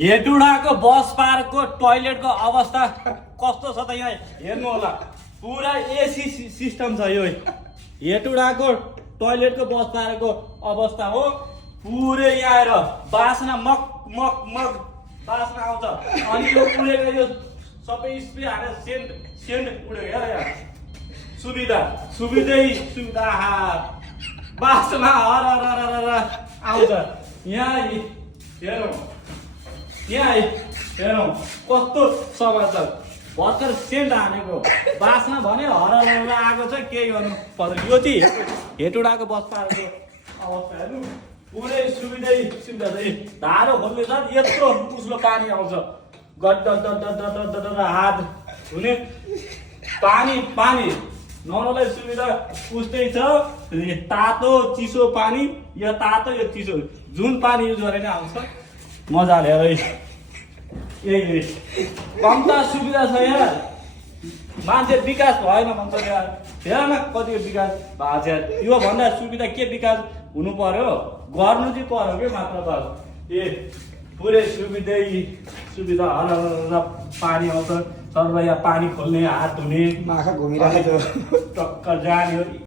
हेटुडाको बस पार्कको टोयलेटको अवस्था कस्तो छ त यहाँ हेर्नु होला। पुरा एसी सिस्टम छ यो। हेटुडाको टोयलेटको बस पार्कको अवस्था हो। पुरै यहाँ आएर बास्ना मक मक मक बास्ना आउँछ। अनि यो उडेको यो सबै स्प्रे हालेर सेन्ट उडेको हेर यहाँ। सुविधा बास्ना हर आउँछ। यहाँ हेरौँ कस्तो समाचार भर्खर सेन्ट हानेको बास्ना भने हर आएको छ। केही गर्नु पर्दैन। यो चाहिँ हेटुडाको बस पार्कको अवस्था हेर्नु। पुरै सुविधा छ। धारो खोल्ने साथ यत्रो उस्लो पानी आउँछ। गड्ड हात हुने पानी नुहाउनलाई सुविधा उस्तै छ। तातो चिसो पानी, यो तातो यो चिसो जुन पानी युज गरेर आउँछ मजाले। यही कम्ता सुविधा छ यार। मान्छे विकास भएन भन्छ यार। हेर न कति विकास भएको छ। यो भन्दा सुविधा के विकास हुनु पर्यो, गर्नु चाहिँ पर्यो कि मात्र बस। पुरै सुविधा हर पानी आउँछ। सर्व यहाँ पानी खोल्ने, हात धुने, माखा घुमिरहेको टक्क जाने।